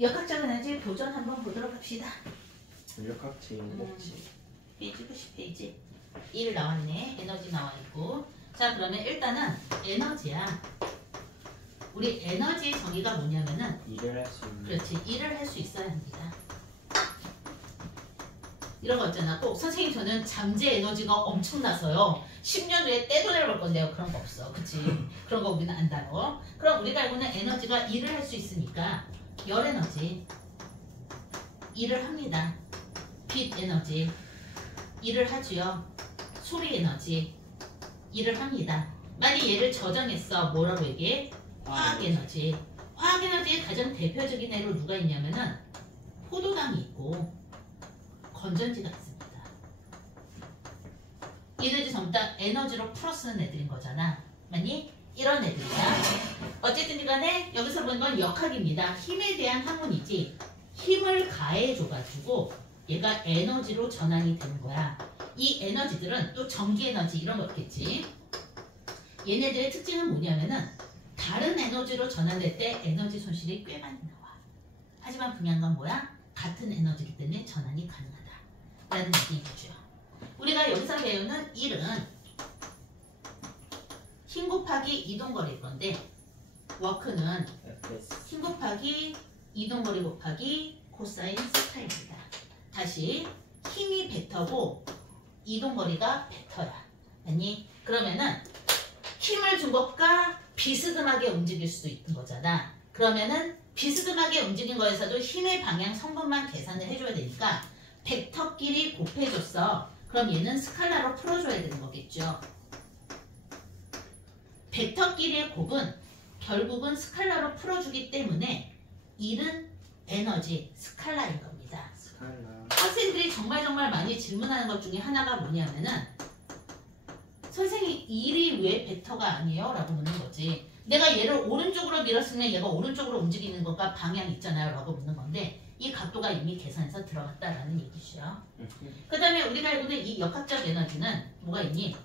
역학적 에너지 도전 한번 보도록 합시다. 역학적 목지. 페이지 90페이지 1 나왔네. 에너지 나와있고. 자, 그러면 일단은 에너지야. 우리 에너지 정의가 뭐냐면은 일을 할 수 있는. 그렇지. 일을 할 수 있어야 합니다. 이런 거 있잖아. 꼭 선생님 저는 잠재 에너지가 엄청나서요 10년 후에 떼돈을 벌 건데요. 그런 거 없어. 그치? 그런 거 우리는 안 다뤄. 그럼 우리가 알고 있는 에너지가 일을 할 수 있으니까 열 에너지 일을 합니다. 빛 에너지 일을 하지요. 소리 에너지 일을 합니다. 만약 얘를 저장했어. 뭐라고 얘기해? 화학 에너지. 화학 에너지의 가장 대표적인 애로 누가 있냐면은 포도당이 있고 건전지가 있습니다. 얘네들 전부 다 에너지로 풀어쓰는 애들인 거잖아. 맞니? 이런 애들이야. 어쨌든 간에 여기서 보는 건 역학입니다. 힘에 대한 학문이지 힘을 가해줘가지고 얘가 에너지로 전환이 되는 거야. 이 에너지들은 또 전기 에너지 이런 거 있겠지. 얘네들의 특징은 뭐냐면은 다른 에너지로 전환될 때 에너지 손실이 꽤 많이 나와. 하지만 중요한 건 뭐야? 같은 에너지이기 때문에 전환이 가능하다 라는 얘기죠. 우리가 여기서 배우는 1은 힘 곱하기 이동거리일 건데 워크는 힘 곱하기 이동거리 곱하기 코사인 세타입니다. 다시 힘이 벡터고 이동거리가 벡터야. 아니 그러면은 힘을 준 것과 비스듬하게 움직일 수도 있는 거잖아. 그러면은 비스듬하게 움직인 거에서도 힘의 방향 성분만 계산을 해줘야 되니까 벡터끼리 곱해줬어. 그럼 얘는 스칼라로 풀어줘야 되는 거겠죠. 벡터끼리의 곱은 결국은 스칼라로 풀어주기 때문에 1은 에너지 스칼라인 겁니다. 스칼라. 학생들이 정말 많이 질문하는 것 중에 하나가 뭐냐면은 선생님 1이 왜 벡터가 아니에요? 라고 묻는 거지. 내가 얘를 오른쪽으로 밀었으면 얘가 오른쪽으로 움직이는 것과 방향 있잖아요 라고 묻는 건데 이 각도가 이미 계산해서 들어갔다라는 얘기죠. 그 다음에 우리가 알고 있는 이 역학적 에너지는 뭐가 있니?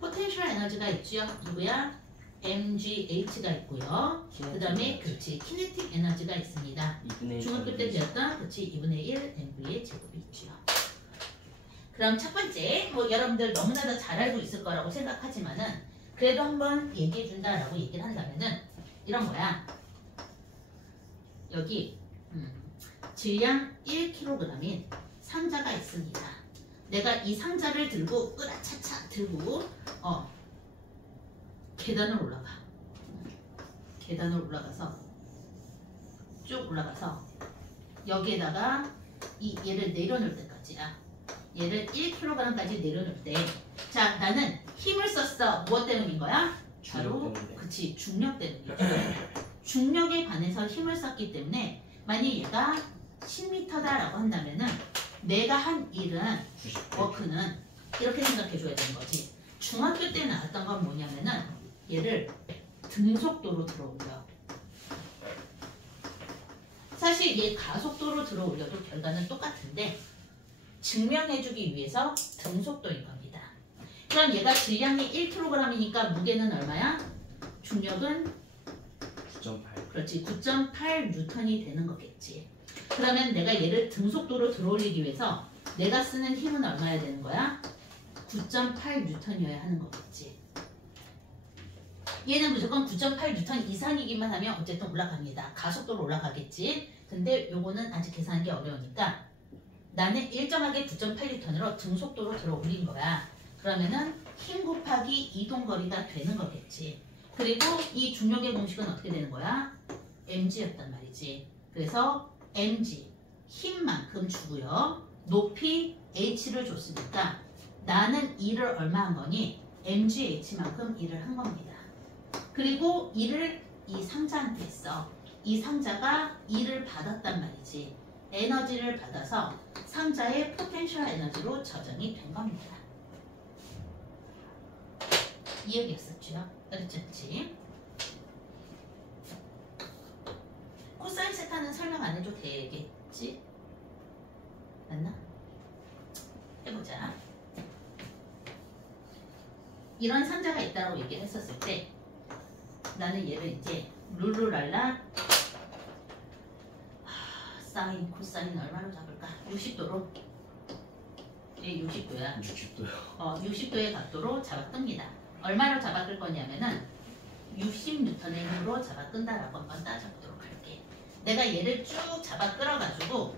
포텐셜 에너지가 있죠. 누구야? mgh가 있고요. 그 다음에 그렇지 키네틱 에너지가 있습니다. 중학교 때 배웠던 그렇지 2분의 1 mv의 제곱이 있죠. 그럼 첫 번째 뭐 여러분들 너무나도 잘 알고 있을 거라고 생각하지만은 그래도 한번 얘기해 준다라고 얘기를 한다면은 이런 거야. 여기 질량 1kg인 상자가 있습니다. 내가 이 상자를 들고 으라차차 들고 계단을 올라가. 계단을 올라가서 쭉 올라가서 여기에다가 얘를 내려놓을 때까지야. 얘를 1kg까지 내려놓을 때 자 나는 힘을 썼어. 무엇 때문인 거야? 바로 그치 중력 때문이죠. 중력에 관해서 힘을 썼기 때문에 만약 얘가 10m다 라고 한다면은 내가 한 일은 워크는 이렇게 생각해 줘야 되는 거지. 중학교 때 나왔던 건 뭐냐면은 얘를 등속도로 들어올려. 사실 얘 가속도로 들어올려도 결과는 똑같은데 증명해주기 위해서 등속도인 겁니다. 그럼 얘가 질량이 1kg이니까 무게는 얼마야? 중력은 9.8. 그렇지 9.8N이 되는 거겠지. 그러면 내가 얘를 등속도로 들어올리기 위해서 내가 쓰는 힘은 얼마야 되는 거야? 9.8N이어야 하는 거겠지. 얘는 무조건 9.8N 이상이기만 하면 어쨌든 올라갑니다. 가속도로 올라가겠지. 근데 요거는 아직 계산하기 어려우니까 나는 일정하게 9.8N으로 등속도로 들어 올린 거야. 그러면은 힘 곱하기 이동거리가 되는 거겠지. 그리고 이 중력의 공식은 어떻게 되는 거야? mg였단 말이지. 그래서 mg 힘만큼 주고요. 높이 h를 줬으니까 나는 일을 얼마 한 거니? mgh만큼 일을 한 겁니다. 그리고 일을 이 상자한테 했어. 이 상자가 일을 받았단 말이지. 에너지를 받아서 상자의 포텐셜 에너지로 저장이 된 겁니다. 이 얘기였었죠. 어렵지 않지? 코사인 세타는 설명 안 해도 되겠지? 맞나? 해보자. 이런 상자가 있다고 얘기를 했었을 때 나는 얘를 이제 룰루랄라 사인, 코사인 얼마로 잡을까? 60도로. 예, 60도야. 60도요. 60도의 각도로 잡아 끕니다. 얼마로 잡아 끌 거냐면은 60N의 힘으로 잡아 끈다라고 한번 따져보도록 할게. 내가 얘를 쭉 잡아 끌어가지고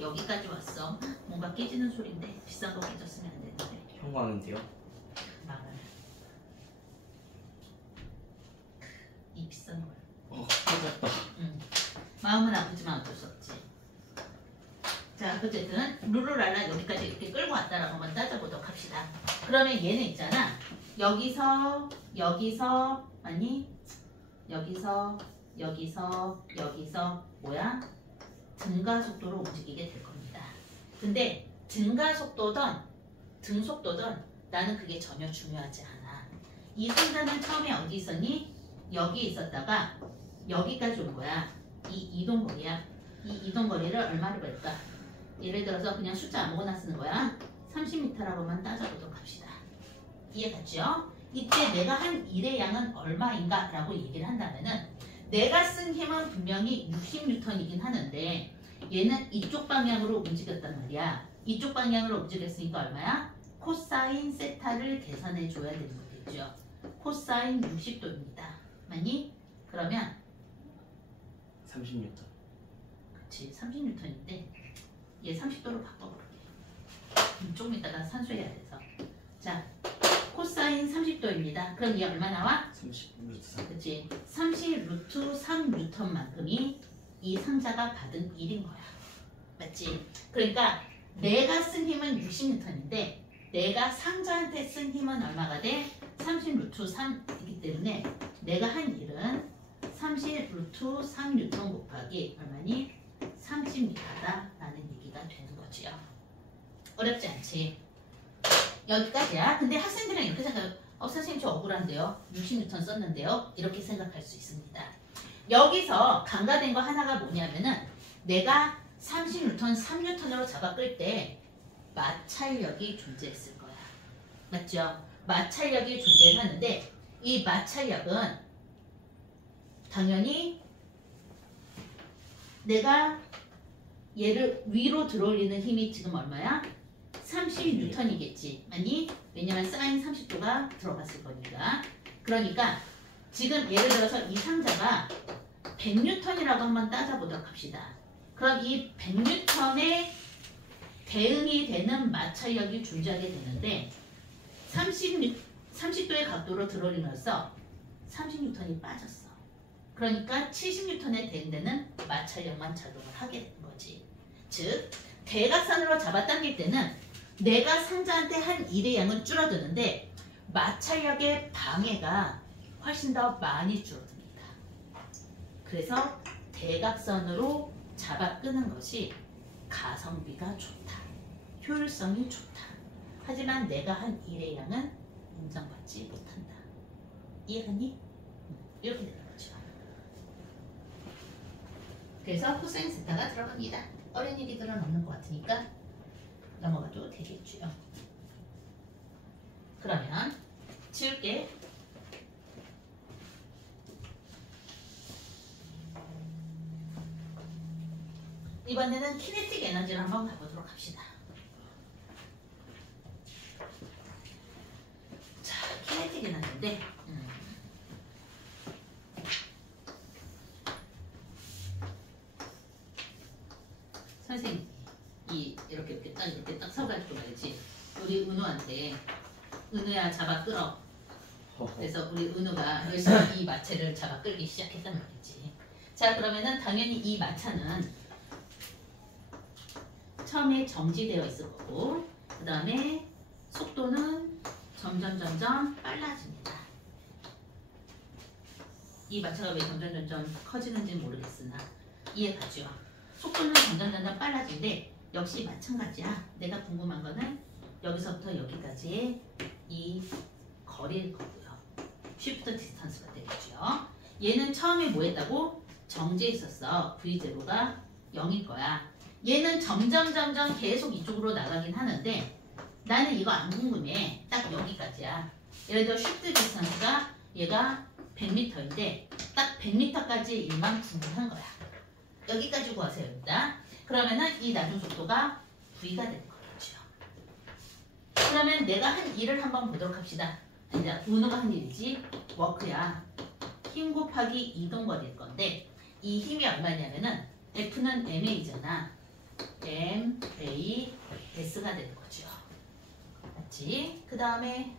여기까지 왔어. 뭔가 깨지는 소리인데 비싼 거 깨졌으면 안 되는데. 형광인데요. 망을. 이 비싼 걸. 깨졌다. 마음은 아프지만 어쩔 수 없지. 자, 어쨌든 룰루랄라 여기까지 이렇게 끌고 왔다라고 한번 따져보도록 합시다. 그러면 얘는 있잖아. 여기서 아니 여기서 뭐야? 증가 속도로 움직이게 될 겁니다. 근데 증가 속도든 등속도든 나는 그게 전혀 중요하지 않아. 이 상자는 처음에 어디 있었니? 여기 있었다가 여기까지 온 거야. 이 이동거리야. 이 이동거리를 얼마로 볼까? 예를 들어서 그냥 숫자 아무거나 쓰는 거야. 30m라고만 따져보도록 합시다. 이해 갔죠? 이때 내가 한 일의 양은 얼마인가 라고 얘기를 한다면은 내가 쓴 힘은 분명히 60N이긴 하는데 얘는 이쪽 방향으로 움직였단 말이야. 이쪽 방향으로 움직였으니까 얼마야? 코사인 세타를 계산해 줘야 되는 거겠죠. 코사인 60도입니다. 맞니? 그러면 30m. 그치 30N인데 얘 30도로 바꿔볼게. 조금 이따가 산수해야 돼서. 자, 코사인 30도입니다. 그럼 얘 얼마 나와? 30루트 3. 그치 30루트 3N만큼이 이 상자가 받은 일인 거야. 맞지? 그러니까 내가 쓴 힘은 60N인데 내가 상자한테 쓴 힘은 얼마가 돼? 30루트 3이기 때문에 내가 한 일은 30루트 3N 곱하기 얼마니? 30m다 라는 얘기가 되는 거지요. 어렵지 않지? 여기까지야. 근데 학생들은 이렇게 생각해요. 선생님 저 억울한데요. 60N 썼는데요. 이렇게 생각할 수 있습니다. 여기서 간과된 거 하나가 뭐냐면은 내가 30N, 3N으로 잡아 끌 때 마찰력이 존재했을 거야. 맞죠? 마찰력이 존재하는데 이 마찰력은 당연히 내가 얘를 위로 들어올리는 힘이 지금 얼마야? 30N이겠지. 맞니? 왜냐면 사인 30도가 들어갔을 거니까. 그러니까 지금 예를 들어서 이 상자가 100N이라고 한번 따져보도록 합시다. 그럼 이 100N에 대응이 되는 마찰력이 존재하게 되는데 30도의 각도로 들어올리면서 30N이 빠졌어. 그러니까 70N에 대응되는 마찰력만 작용을 하게 되는 거지. 즉 대각선으로 잡아당길 때는 내가 상자한테 한 일의 양은 줄어드는데 마찰력의 방해가 훨씬 더 많이 줄어듭니다. 그래서 대각선으로 잡아 끄는 것이 가성비가 좋다. 효율성이 좋다. 하지만 내가 한 일의 양은 인정받지 못한다. 이해갔니? 이렇게 되는 거죠. 그래서 코사인 세타가 들어갑니다. 어린이들은 없는 것 같으니까 넘어가도 되겠죠. 그러면 지울게. 이번에는 키네틱 에너지를 한번 가보도록 합시다. 자, 키네틱 에너지인데 선생님이 이렇게 딱 서가지고 말이지. 우리 은우한테 은우야 잡아 끌어. 그래서 우리 은우가 열심히 이 마차를 잡아 끌기 시작했단 말이지. 자, 그러면은 당연히 이 마차는 처음에 정지되어 있을 거고 그 다음에 속도는 점점 빨라집니다. 이 마차가 왜 점점 커지는지는 모르겠으나 이해가죠? 속도는 점점 빨라지는데 역시 마찬가지야. 내가 궁금한 거는 여기서부터 여기까지의 이 거리일 거고요. 쉬프트 디스턴스가 되겠죠. 얘는 처음에 뭐 했다고? 정지해 있었어. V0가 0일 거야. 얘는 점점 계속 이쪽으로 나가긴 하는데 나는 이거 안 궁금해. 딱 여기까지야. 예를 들어 쉬프트 디스턴스가 얘가 100m인데 딱 100m까지 일만 궁금한 거야. 여기까지 구하세요. 일단. 그러면은 이 나중 속도가 V가 되는 거겠죠. 그러면 내가 한 일을 한번 보도록 합시다. 이제 은호가 한 일이지. 워크야. 힘 곱하기 이동거리일 건데 이 힘이 얼마냐면은 F는 MA잖아. MAS가 되는 거죠. 맞지? 그 다음에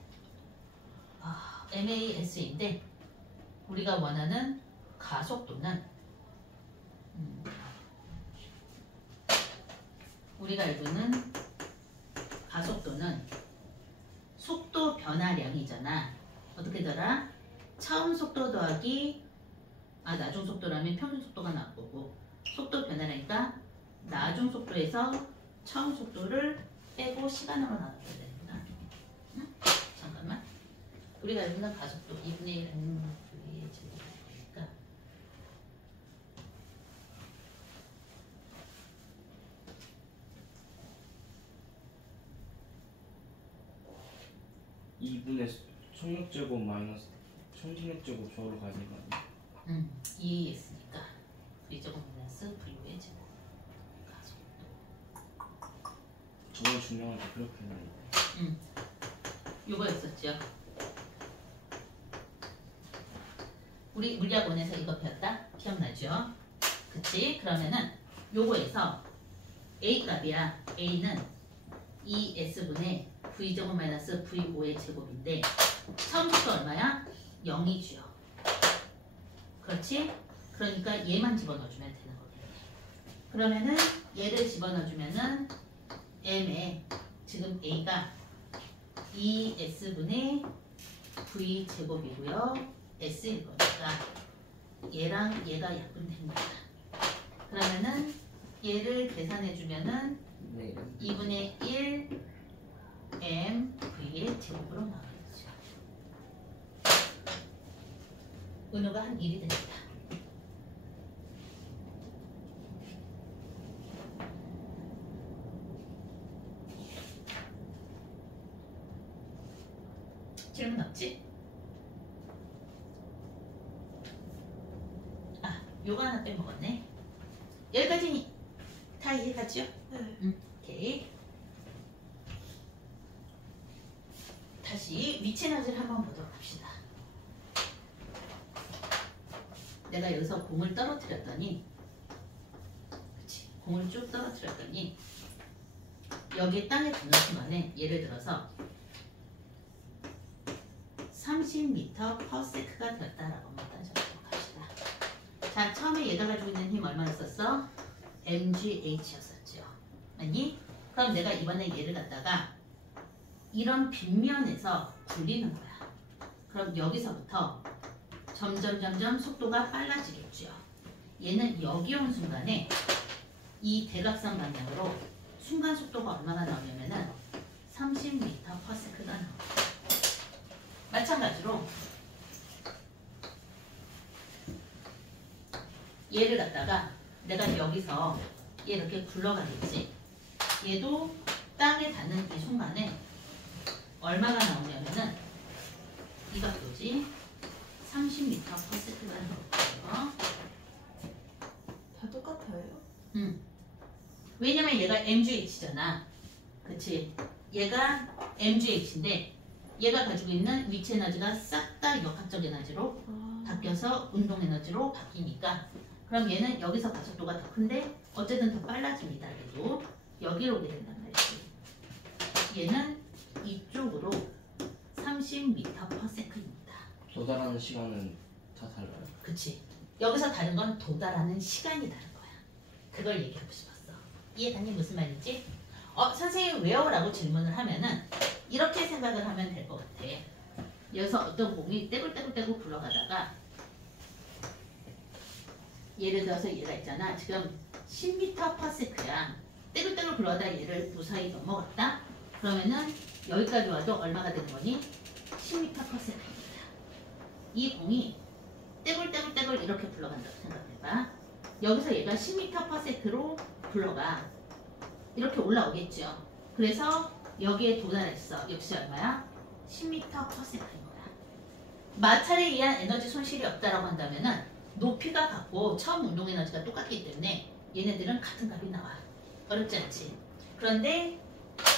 MAS인데 우리가 원하는 가속도는 우리가 알고는 가속도는 속도 변화량이잖아. 어떻게 더라? 처음 속도 더하기 나중 속도라면 평균 속도가 나올 거고 속도 변화량이니까 나중 속도에서 처음 속도를 빼고 시간으로 나눠야 됩니다. 응? 잠깐만. 우리가 알고 있는 가속도 2분의 1은 V의 제곱이니까 총력제곱 마이너스 총진력제곱 저로 가야 되는 거 아니야? 2S니까 V제곱 마이너스 V의 제곱 가속도. 저걸 중요한 게 그렇게 했는데. 요거였었죠. 우리 물리학원에서 이거 배웠다? 기억나죠? 그치? 그러면은 요거에서 A 값이야. A는 2S분의 V제곱 마이너스 V5의 제곱인데 처음 속도 얼마야? 0이죠. 그렇지? 그러니까 얘만 집어넣어주면 되는 거겠네. 그러면은 얘를 집어넣어주면은 M에 지금 A가 2S분의 V 제곱이고요. S일 거니까 얘랑 얘가 약분됩니다. 그러면은 얘를 계산해주면은 네. 2분의 1 M V의 제곱으로 나와야죠. 은호가 한 1이 됩니다. 질문 없지? 요거 하나 빼먹었네. 여기까지 다 이해가죠? 네. 오케이. 다시 위치 에너지를 한번 보도록 합시다. 내가 여기서 공을 떨어뜨렸더니 그치? 공을 쭉 떨어뜨렸더니 여기 땅에 두는 순간에 예를 들어서 30m/s가 되었다라고 한번 따져보도록 합시다. 자, 처음에 얘가 가지고 있는 힘 얼마였었어? mgH였었죠. 아니? 그럼 내가 이번에 얘를 갖다가 이런 빗면에서 굴리는 거야. 그럼 여기서부터 점점 속도가 빨라지겠죠. 얘는 여기 온 순간에 이 대각선 방향으로 순간 속도가 얼마나 나오냐면은 30m/s가 나옵니다. 마찬가지로 얘를 갖다가 내가 여기서 얘 이렇게 굴러가겠지. 얘도 땅에 닿는 이 순간에 얼마가 나오냐면은 이 각도지 30m/s가 나오고요. 다 똑같아요? 왜냐면 얘가 mgh잖아. 그치? 얘가 mgh인데 얘가 가지고 있는 위치 에너지가 싹 다 역학적 에너지로 바뀌어서 운동 에너지로 바뀌니까 그럼 얘는 여기서 가속도가 더 큰데 어쨌든 더 빨라집니다. 얘도 여기로 오게 된단 말이지. 얘는 이쪽으로 30m/s입니다. 도달하는 시간은 다 달라요. 그치? 여기서 다른 건 도달하는 시간이 다른 거야. 그걸 얘기하고 싶었어. 이해가니 무슨 말인지? 선생님 왜요? 라고 질문을 하면은 이렇게 생각을 하면 될 것 같아. 여기서 어떤 공이 떼굴떼굴 굴러가다가 예를 들어서 얘가 있잖아. 지금 10m/s야. 떼굴떼굴 굴러가다 얘를 무사히 넘어갔다. 그러면은 여기까지 와도 얼마가 되는 거니? 10m/s입니다. 이 공이 떼굴떼굴 이렇게 굴러간다고 생각해봐. 여기서 얘가 10m/s로 굴러가. 이렇게 올라오겠죠. 그래서 여기에 도달했어. 역시 얼마야? 10m/s인 거야. 마찰에 의한 에너지 손실이 없다라고 한다면은 높이가 같고 처음 운동 에너지가 똑같기 때문에 얘네들은 같은 값이 나와. 어렵지 않지. 그런데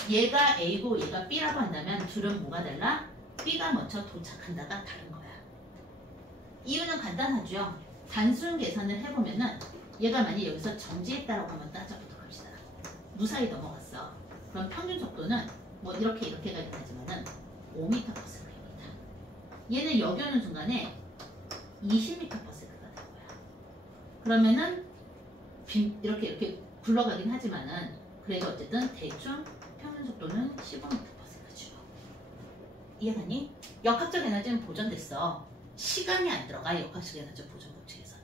얘가 A고 얘가 B라고 한다면 둘은 뭐가 달라? B가 먼저 도착한다가 다른 거야. 이유는 간단하죠. 단순 계산을 해보면은 얘가 만약 여기서 정지했다라고 한번 따져보도록 합시다. 무사히 넘어갔어. 그럼 평균 속도는 뭐 이렇게가 있긴 하지만은 5m/s입니다. 얘는 여기 오는 순간에 20m/s가 된 거야. 그러면은 이렇게 굴러가긴 하지만은 그래도 어쨌든 대충 평균 속도는 15m/s죠. 이해가니? 역학적 에너지는 보존됐어. 시간이 안 들어가 역학적 에너지 보존 법칙에서는.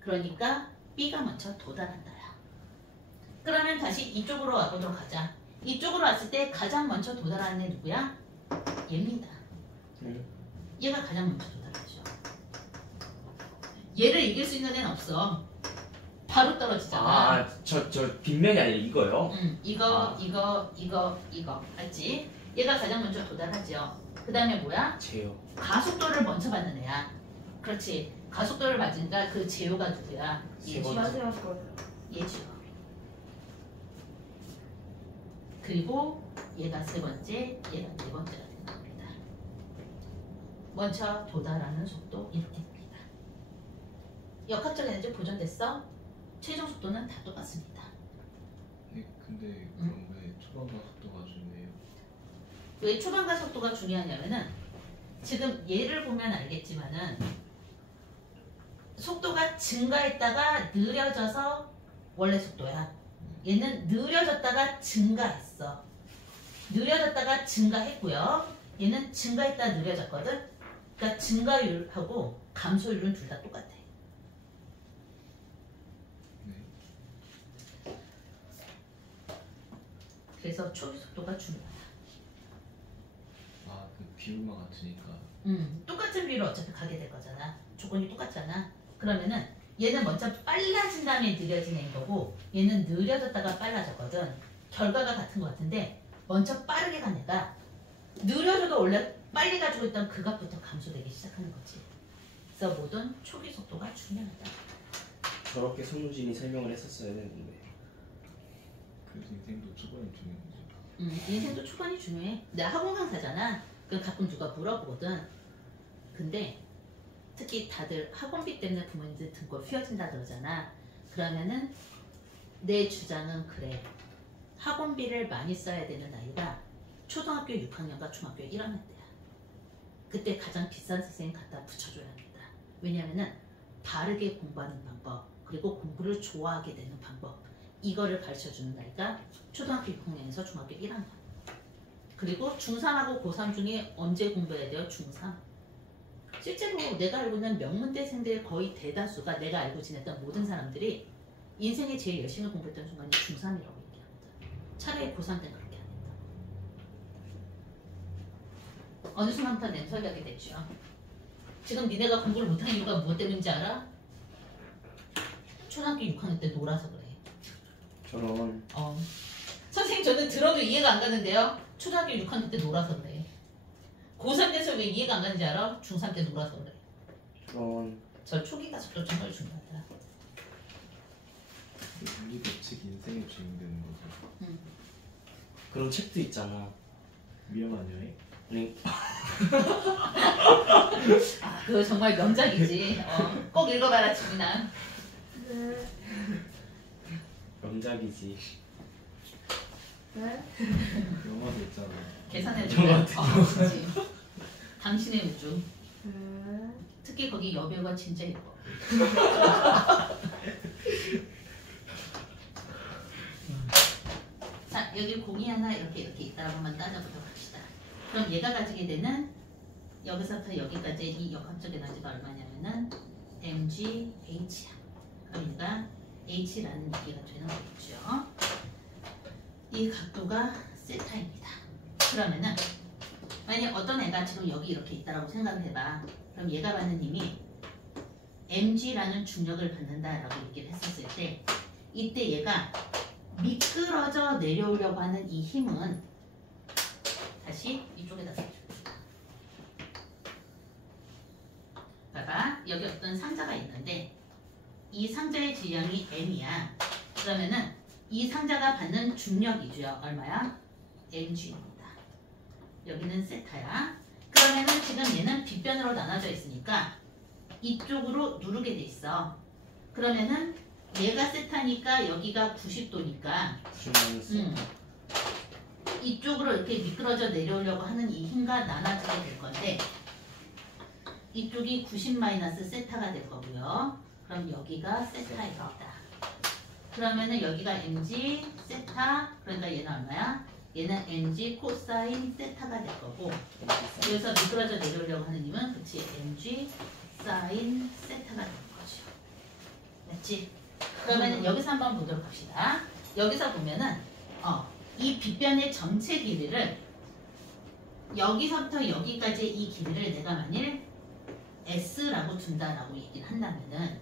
그러니까 B가 먼저 도달한다야. 그러면 다시 이쪽으로 와보도록 하자. 이쪽으로 왔을 때 가장 먼저 도달하는 애 누구야? 얘입니다. 얘가 가장 먼저 도달하죠. 얘를 이길 수 있는 애는 없어. 바로 떨어지잖아. 아, 저 빗면이 아니라 이거요? 응, 이거 알지? 얘가 가장 먼저 도달하죠. 그 다음에 뭐야? 제요. 가속도를 먼저 받는 애야. 그렇지. 가속도를 받으니까 그 제요가 누구야? 세 얘지요. 번째. 마지막 거예요. 얘지요. 그리고 얘가 세 번째, 얘가 네 번째가 되는 겁니다. 먼저 도달하는 속도 이렇게 됩니다. 역학적 에너지 보존됐어? 최종 속도는 다 똑같습니다. 네, 근데 그럼 왜 초반과 속도가 중요해요? 왜 초반과 속도가 중요하냐면은 지금 얘를 보면 알겠지만은 속도가 증가했다가 느려져서 원래 속도야. 얘는 느려졌다가 증가했어. 느려졌다가 증가했고요. 얘는 증가했다 느려졌거든. 그러니까 증가율하고 감소율은 둘 다 똑같아. 네. 그래서 초기 속도가 중요하다. 아, 그 비율만 같으니까. 똑같은 비율로 어차피 가게 될 거잖아. 조건이 똑같잖아. 그러면은 얘는 먼저 빨라진 다음에 느려지는 거고 얘는 느려졌다가 빨라졌거든. 결과가 같은 것 같은데 먼저 빠르게 간 애가 느려져도 원래 빨리 가지고 있던 그 값부터 감소되기 시작하는 거지. 그래서 모든 초기 속도가 중요하다. 저렇게 손무진이 설명을 했었어야 되는데. 그래서 인생도 초반이 중요하죠. 인생도 초반이 중요해. 내가 학원 강사잖아. 그 가끔 누가 물어보거든. 근데 특히 다들 학원비 때문에 부모님들 등골 휘어진다 그러잖아. 그러면은 내 주장은 그래. 학원비를 많이 써야 되는 나이가 초등학교 6학년과 중학교 1학년 때야. 그때 가장 비싼 선생님 갖다 붙여줘야 합니다. 왜냐면은 바르게 공부하는 방법, 그리고 공부를 좋아하게 되는 방법, 이거를 가르쳐주는 나이가 초등학교 6학년에서 중학교 1학년. 그리고 중3하고 고3 중에 언제 공부해야 돼요? 중3. 실제로 내가 알고 있는 명문대생들 거의 대다수가 내가 알고 지냈던 모든 사람들이 인생에 제일 열심히 공부했던 순간이 중3이라고 얘기합니다. 차라리 고3 때는 그렇게 안 했다. 어느 순간부터 냄설하게 됐죠. 지금 니네가 공부를 못하는 이유가 무엇 때문인지 알아? 초등학교 6학년 때 놀아서 그래. 저런. 선생님 저는 들어도 이해가 안 가는데요. 초등학교 6학년 때 놀아서 그래. 고3 돼서 왜 이해가 안 가는지 알아? 중3 때 놀아서 그래. 저런. 저 초기 가속도 정말 중요하다. 물리 법칙이 인생에 적용되는 거죠. 그런 책도 있잖아. 위험한 여행? 네. 아, 그거 정말 명작이지. 꼭 읽어봐라 지민아. 네. 명작이지. 네. 영화도 있잖아. 계산해 영화 주면. 그치. 당신의 우주. 네. 특히 거기 여배우가 진짜 예뻐. 자, 여기 공이 하나 이렇게 있다고 한번 따져보도록 합시다. 그럼 얘가 가지게 되는 여기서부터 여기까지 이 역학적 에너지가 얼마냐면은 mgh야. 그럼 얘가 h라는 얘기가 되는 거겠죠. 이 각도가 세타입니다. 그러면은 만약 어떤 애가 지금 여기 이렇게 있다라고 생각을 해봐. 그럼 얘가 받는 힘이 mg라는 중력을 받는다라고 얘기를 했었을 때 이때 얘가 미끄러져 내려오려고 하는 이 힘은 다시 이쪽에다 써줍니다. 봐봐. 여기 어떤 상자가 있는데 이 상자의 질량이 m이야. 그러면은 이 상자가 받는 중력이죠. 얼마야? mg입니다. 여기는 세타야. 그러면은 지금 얘는 빗변으로 나눠져 있으니까 이쪽으로 누르게 돼 있어. 그러면은 얘가 세타니까 여기가 90도니까 90 마이너스 이쪽으로 이렇게 미끄러져 내려오려고 하는 이 힘과 나눠지게 될 건데 이쪽이 90 마이너스 세타가 될 거고요. 그럼 여기가 세타입니다. 그러면은 여기가 mg 세타, 그러니까 얘는 얼마야? 얘는 mg 코사인 세타가 될 거고, 여기서 미끄러져 내려오려고 하는 힘은 그치 mg 사인 세타가 되는 거죠. 맞지? 그러면 여기서 한번 보도록 합시다. 여기서 보면은 이 빗변의 전체 길이를 여기서부터 여기까지 이 길이를 내가 만일 S라고 둔다라고 얘기를 한다면은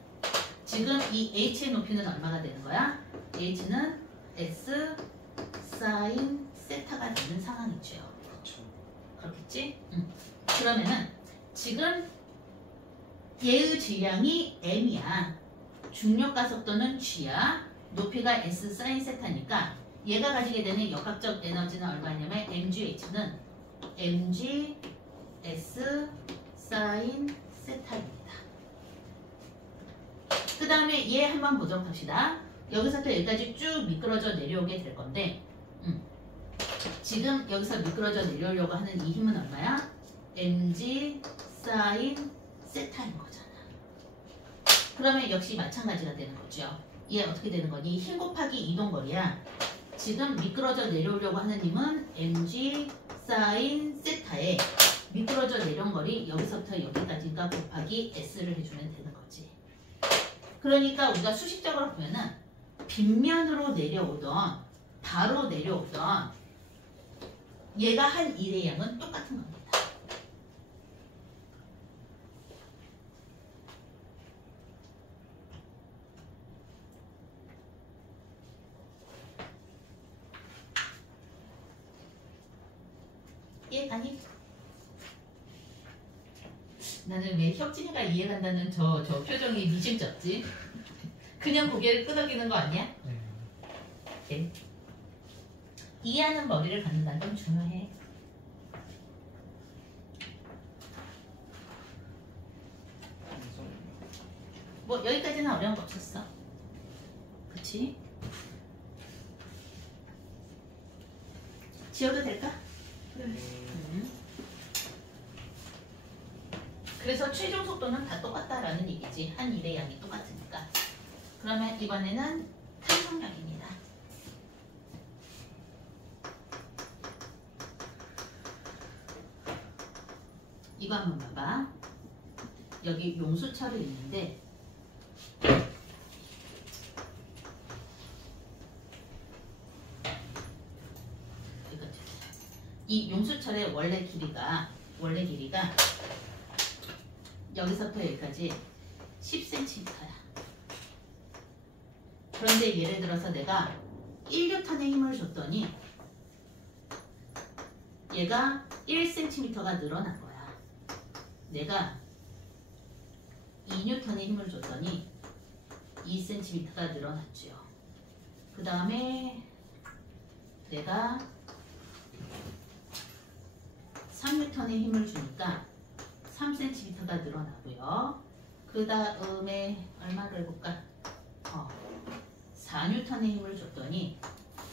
지금 이 H의 높이는 얼마가 되는 거야? H는 S 사인 세타가 되는 상황이죠. 그렇죠. 그렇겠지? 그러면은 지금 얘의 질량이 m이야. 중력 가속도는 g야. 높이가 S 사인 세타니까 얘가 가지게 되는 역학적 에너지는 얼마냐면 mgh는 mg S 사인 세타입니다. 그 다음에 얘 한번 보도록 합시다. 여기서부터 여기까지 쭉 미끄러져 내려오게 될 건데 지금 여기서 미끄러져 내려오려고 하는 이 힘은 얼마야? mg 사인 세타인 거잖아. 그러면 역시 마찬가지가 되는 거죠. 얘 어떻게 되는 거니? 힘 곱하기 이동거리야. 지금 미끄러져 내려오려고 하는 힘은 mg 사인 세타에 미끄러져 내려온 거리 여기서부터 여기까지가 곱하기 s를 해주면 되는 거지. 그러니까 우리가 수식적으로 보면은 빗면으로 내려오던 바로 내려오던 얘가 한 일의 양은 똑같은 겁니다. 이해가니? 나는 왜 혁진이가 이해간다는 저 표정이 미심쩍지? 그냥 고개를 끄덕이는 거 아니야? 네. 이해하는 머리를 갖는다는 건 중요해. 뭐 여기까지는 어려운 거 없었어. 그치? 지워도 될까? 그래서 최종 속도는 다 똑같다라는 얘기지. 한 일의 양이 똑같으니까. 그러면 이번에는 탄성력입니다. 이거 한번 봐봐. 여기 용수철이 있는데 이 용수철의 원래 길이가 여기서부터 여기까지 10cm야. 그런데 예를 들어서 내가 1N의 힘을 줬더니 얘가 1cm가 늘어난 거야. 내가 2N의 힘을 줬더니 2cm가 늘어났죠. 그 다음에 내가 3N의 힘을 주니까 3cm가 늘어나고요. 그 다음에 얼마를 해볼까? 4N의 힘을 줬더니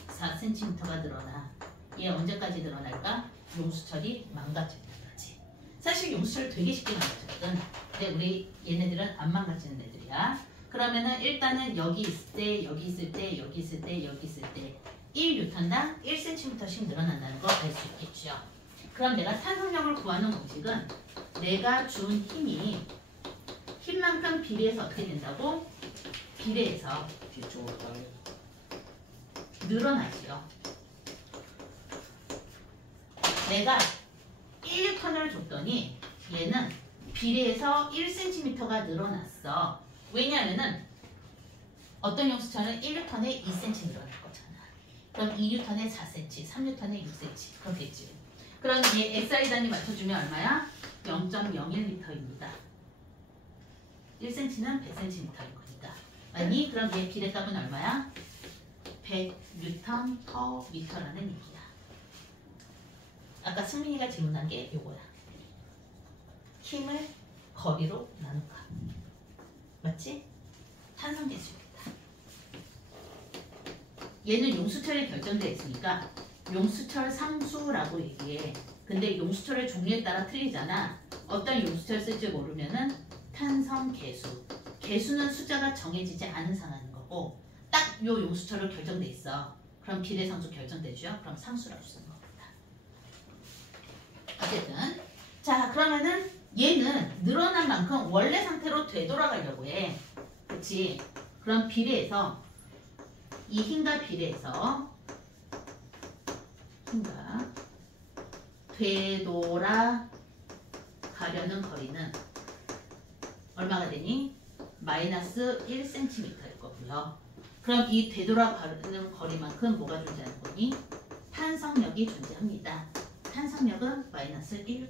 4cm가 늘어나. 얘 언제까지 늘어날까? 용수철이 망가질 때까지. 사실 용수철 되게 쉽게 망가졌거든. 근데 우리 얘네들은 안 망가지는 애들이야. 그러면은 일단은 여기 있을 때, 여기 있을 때, 여기 있을 때, 여기 있을 때 1N당 1cm씩 늘어난다는 거 알 수 있겠죠. 그럼 내가 탄성력을 구하는 공식은 내가 준 힘이 힘만큼 비례해서 어떻게 된다고? 비례해서 뒤쪽으로 당겨. 늘어나지요. 내가 1N을 줬더니 얘는 비례해서 1cm가 늘어났어. 왜냐하면은 어떤 용수철은 1N에 2cm 늘어날 거잖아. 그럼 2N에 4cm, 3N에 6cm 그렇겠지. 그럼 얘 SI 단위 맞춰주면 얼마야? 0.01m입니다. 1cm는 100cm일 거니까. 아니 그럼 얘 비례값은 얼마야? 100N per m라는 얘기야. 아까 승민이가 질문한 게 요거야. 힘을 거리로 나눈다. 맞지? 탄성계수입니다. 얘는 용수철이 결정되어 있으니까 용수철 상수라고 얘기해. 근데 용수철의 종류에 따라 틀리잖아. 어떤 용수철 쓸지 모르면은 탄성계수. 계수는 숫자가 정해지지 않은 상황인 거고 딱 요 용수철로 결정돼 있어. 그럼 비례상수 결정되죠? 그럼 상수라고 쓰는 겁니다. 어쨌든 자 그러면은 얘는 늘어난 만큼 원래 상태로 되돌아가려고 해. 그치? 그럼 비례해서 이 힘과 비례해서 힘과 되돌아가려는 거리는 얼마가 되니? 마이너스 1cm일 거고요. 그럼 이 되돌아가는 거리만큼 뭐가 존재하는 거니? 탄성력이 존재합니다. 탄성력은 마이너스 1N이야.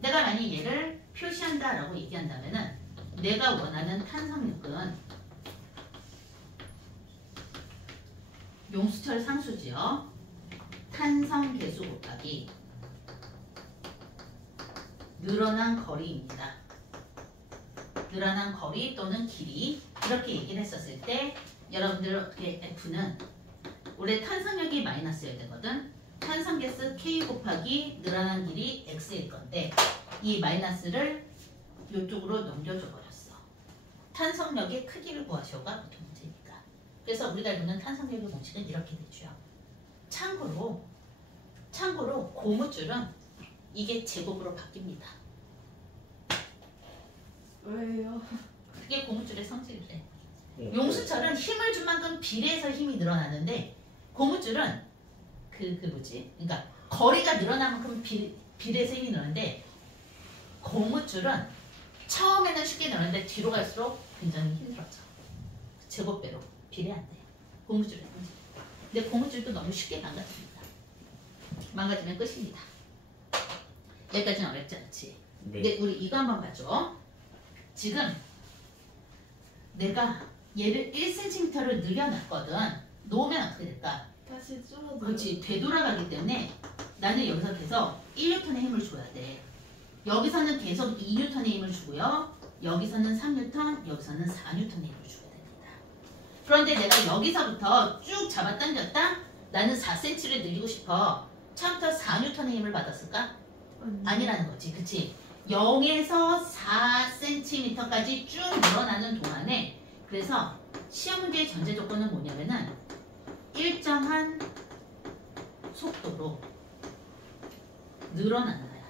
내가 만약 얘를 표시한다라고 얘기한다면은 내가 원하는 탄성력은 용수철 상수지요. 탄성계수 곱하기 늘어난 거리입니다. 늘어난 거리 또는 길이 이렇게 얘기를 했었을 때 여러분들 어떻게 F는 원래 탄성력이 마이너스여야 되거든. 탄성계수 K 곱하기 늘어난 길이 X일 건데 이 마이너스를 이쪽으로 넘겨줘 버렸어. 탄성력의 크기를 구하셔가 보통 문제니까. 그래서 우리가 알고는 탄성력의 공식은 이렇게 되죠. 참고로 고무줄은 이게 제곱으로 바뀝니다. 왜요? 그게 고무줄의 성질이래. 용수철은 힘을 준 만큼 비례해서 힘이 늘어나는데 고무줄은 그러니까 거리가 늘어난 만큼 비례해서 힘이 늘어나는데 고무줄은 처음에는 쉽게 늘어나는데 뒤로 갈수록 굉장히 힘들어져. 제곱배로 비례 안 돼요. 고무줄의 성질. 근데 고무줄도 너무 쉽게 망가집니다. 망가지면 끝입니다. 여기까지는 어렵지 않지? 네. 근데 우리 이거 한번 봐줘. 지금 내가 얘를 1cm를 늘려놨거든. 놓으면 어떻게 될까? 다시 줄어들어. 그렇지. 되돌아가기 때문에 나는 여기서 계속 1N의 힘을 줘야 돼. 여기서는 계속 2N의 힘을 주고요. 여기서는 3N, 여기서는 4N의 힘을 줘야 됩니다. 그런데 내가 여기서부터 쭉 잡아당겼다? 나는 4cm를 늘리고 싶어. 처음부터 4N의 힘을 받았을까? 아니라는 거지. 그치? 0에서 4cm까지 쭉 늘어나는 동안에 그래서 시험 문제의 전제 조건은 뭐냐면은 일정한 속도로 늘어나는 거야.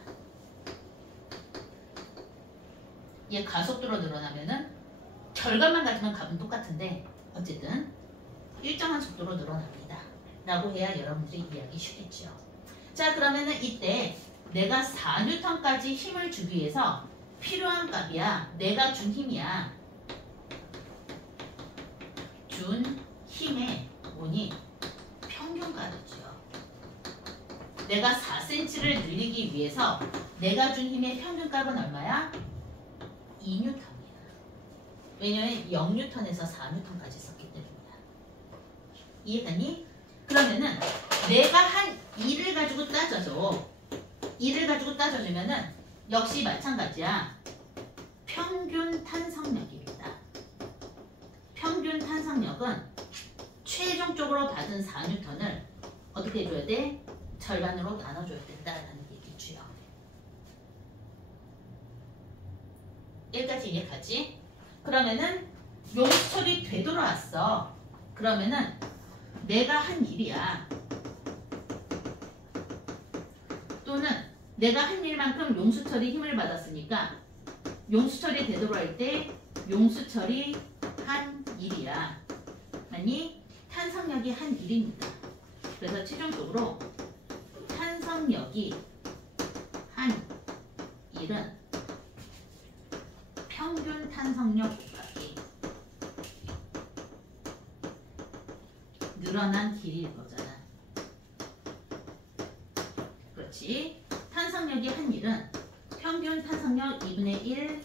얘 가속도로 늘어나면은 결과만 같으면 값은 똑같은데 어쨌든 일정한 속도로 늘어납니다. 라고 해야 여러분들이 이해하기 쉽겠죠. 자 그러면은 이때 내가 4N까지 힘을 주기 위해서 필요한 값이야. 내가 준 힘이야. 준 힘의 뭐니? 평균값이죠. 내가 4cm를 늘리기 위해서 내가 준 힘의 평균값은 얼마야? 2N이야. 왜냐면 0N에서 4N까지 썼기 때문이야. 이해가니? 그러면은 내가 한 2를 가지고 따져줘. 2를 가지고 따져주면은 역시 마찬가지야. 평균 탄성력입니다. 평균 탄성력은 최종적으로 받은 4N을 어떻게 해줘야 돼? 절반으로 나눠줘야 된다라는 얘기죠. 여기까지 이해가지? 그러면은 용수철이 되돌아왔어. 그러면은 내가 한 일이야. 또는 내가 한 일만큼 용수철이 힘을 받았으니까 용수철이 되돌아올 때 용수철이 한 일이야. 아니 탄성력이 한 일입니다. 그래서 최종적으로 탄성력이 한 일은 평균 탄성력 곱하기 늘어난 길이일 거잖아. 그렇지. 탄성력이 한 일은 평균 탄성력 2분의 1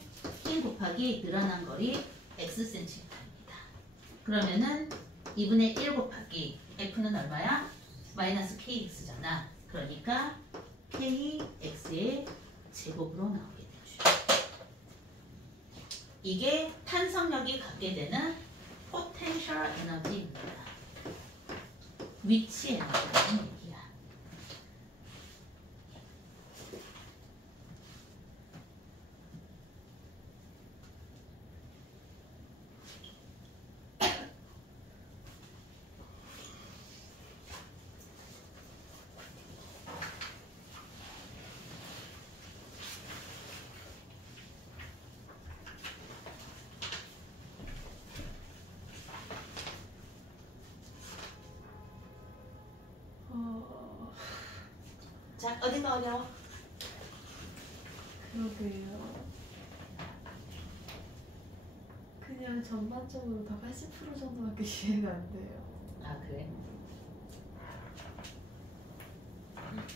곱하기 늘어난 거리 xcm입니다. 그러면은 2분의 1 곱하기 f는 얼마야? 마이너스 kx잖아. 그러니까 kx의 제곱으로 나오게 되죠. 이게 탄성력이 갖게 되는 포텐셜 에너지입니다. 위치 에너지라는 얘기야. 자, 어디가 어려워? 그러게요. 그냥 전반적으로 다 80% 정도밖에 이해가 안 돼요. 아, 그래?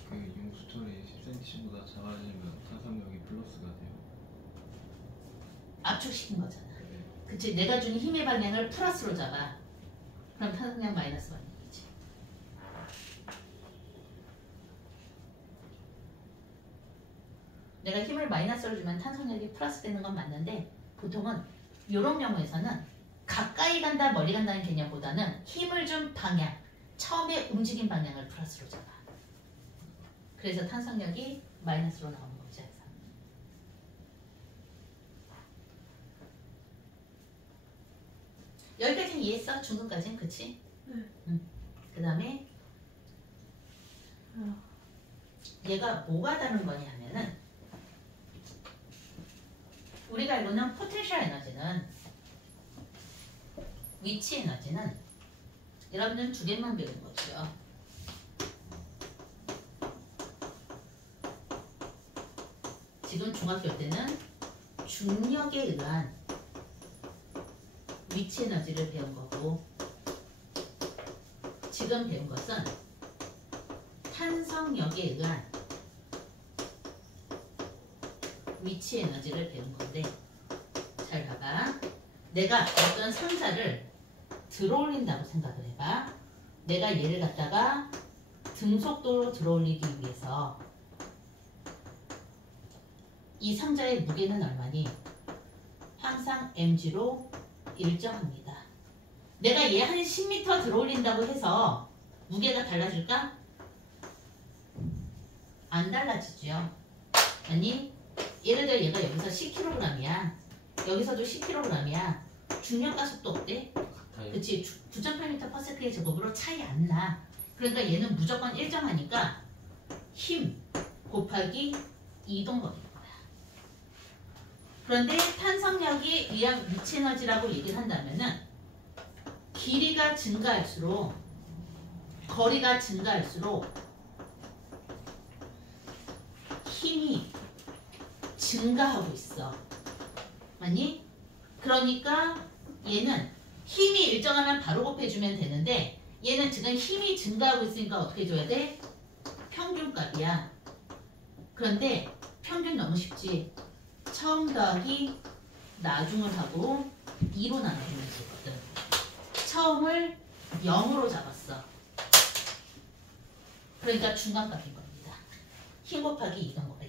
그 용수철이 10cm보다 작아지면 탄성력이 플러스가 돼요. 압축시킨 거잖아. 네. 그치? 내가 준 힘의 방향을 플러스로 잡아. 그럼 탄성력 마이너스 방향이지. 내가 힘을 마이너스로 주면 탄성력이 플러스 되는 건 맞는데 보통은 이런 경우에서는 가까이 간다 멀리 간다는 개념보다는 힘을 준 방향, 처음에 움직인 방향을 플러스로 잡아. 그래서 탄성력이 마이너스로 나오는 거지. 항상. 여기까지는 이해했어? 중간까지는 그치? 네. 그 다음에 아, 얘가 뭐가 다른 거냐 하면은 우리가 알고는 포텐셜 에너지는 위치 에너지는 여러분들은 두 개만 배운 거죠. 지금 중학교 때는 중력에 의한 위치 에너지를 배운 거고 지금 배운 것은 탄성력에 의한 위치 에너지를 배운 건데 잘 봐봐. 내가 어떤 상자를 들어올린다고 생각을 해봐. 내가 얘를 갖다가 등속도로 들어올리기 위해서 이 상자의 무게는 얼마니? 항상 mg로 일정합니다. 내가 얘 한 10m 들어올린다고 해서 무게가 달라질까? 안 달라지죠. 아니 예를 들어 얘가 여기서 10kg이야. 여기서도 10kg이야. 중력과 속도 어때? 같아요. 그치? 9.8m/s의 제곱으로 차이 안 나. 그러니까 얘는 무조건 일정하니까 힘 곱하기 이동거리인 거야. 그런데 탄성력에 의한 위치 에너지라고 얘기를 한다면은 길이가 증가할수록 거리가 증가할수록 힘이 증가하고 있어. 맞니? 그러니까 얘는 힘이 일정하면 바로 곱해주면 되는데 얘는 지금 힘이 증가하고 있으니까 어떻게 줘야 돼? 평균값이야. 그런데 평균 너무 쉽지. 처음 더하기 나중을 하고 2로 나눠주면 되거든. 처음을 0으로 잡았어. 그러니까 중간값인 겁니다. 힘 곱하기 이동거리.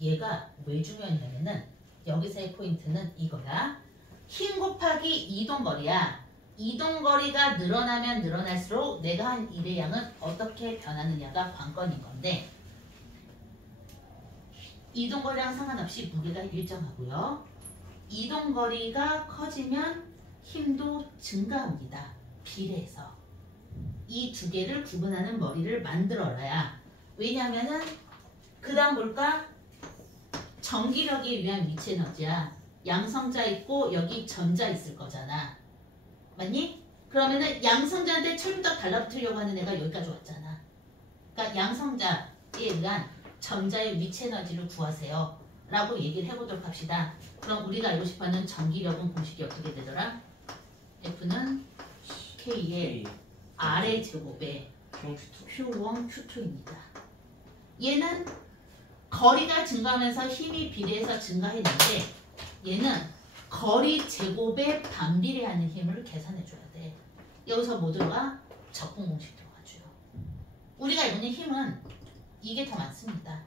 얘가 왜 중요하냐면은 여기서의 포인트는 이거야. 힘 곱하기 이동거리야. 이동거리가 늘어나면 늘어날수록 내가 한 일의 양은 어떻게 변하느냐가 관건인 건데 이동거리랑 상관없이 무게가 일정하고요. 이동거리가 커지면 힘도 증가합니다. 비례해서. 이 두 개를 구분하는 머리를 만들어야. 왜냐면은 그 다음 볼까? 전기력에 의한 위치 에너지야. 양성자 있고 여기 전자 있을 거잖아. 맞니? 그러면은 양성자한테 철부터 달라붙으려고 하는 애가 여기까지 왔잖아. 그러니까 양성자에 의한 전자의 위치 에너지를 구하세요. 라고 얘기를 해보도록 합시다. 그럼 우리가 알고 싶어하는 전기력은 공식이 어떻게 되더라? F는 K의 R의 제곱에 Q2. Q1, Q2입니다. 얘는 거리가 증가하면서 힘이 비례해서 증가했는데 얘는 거리 제곱에 반비례하는 힘을 계산해 줘야 돼. 여기서 뭐 들어가? 적분 공식 들어가줘요. 우리가 이번에 힘은 이게 더 많습니다.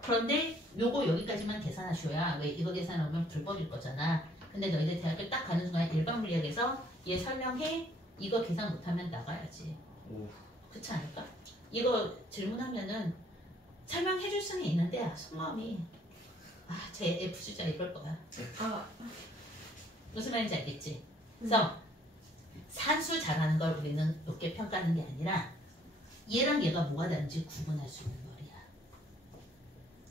그런데 요거 여기까지만 계산하셔야, 왜 이거 계산하면 불법일 거잖아. 근데 너희들 대학교 딱 가는 순간 일반 물리학에서 얘 설명해, 이거 계산 못하면 나가야지. 오. 그렇지 않을까? 이거 질문하면은 설명해 줄 수는 있는데 속마음이 제 F 주자 이럴 거야. 아, 무슨 말인지 알겠지? 그래서 산수 잘하는 걸 우리는 높게 평가하는 게 아니라 얘랑 얘가 뭐가 다른지 구분할 수 있는 말이야.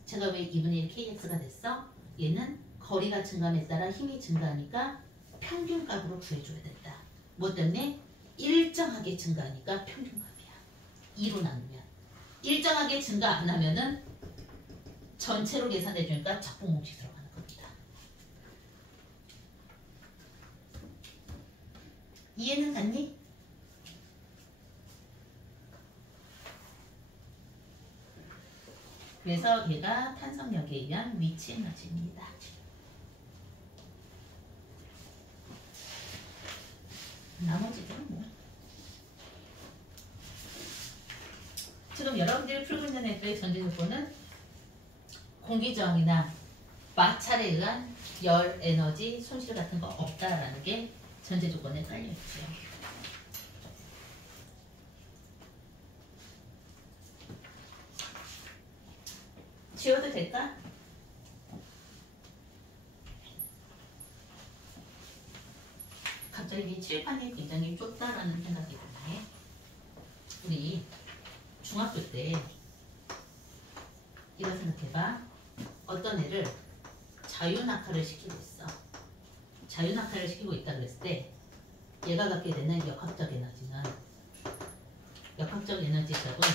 제가 왜 2분의 1 kx가 됐어? 얘는 거리가 증가함에 따라 힘이 증가하니까 평균값으로 구해줘야 된다. 뭐 때문에? 일정하게 증가하니까 평균값이야. 2로 나누면. 일정하게 증가 안 하면은 전체로 계산해 주니까 적분 공식 들어가는 겁니다. 이해는 갔니? 그래서 얘가 탄성력에 의한 위치 에너지입니다. 나머지들은 뭐 지금 여러분들이 풀고 있는 애들의 전제 조건은 공기저항이나 마찰에 의한 열, 에너지, 손실 같은 거 없다라는 게 전제 조건에 깔려 있죠. 지워도 될까? 갑자기 칠판이 굉장히 좁다라는 생각이 드네. 우리 중학교 때 이런 생각해봐. 어떤 애를 자유낙하를 시키고 있어. 자유낙하를 시키고 있다 그랬을 때 얘가 갖게 되는 역학적 에너지는, 역학적 에너지 값은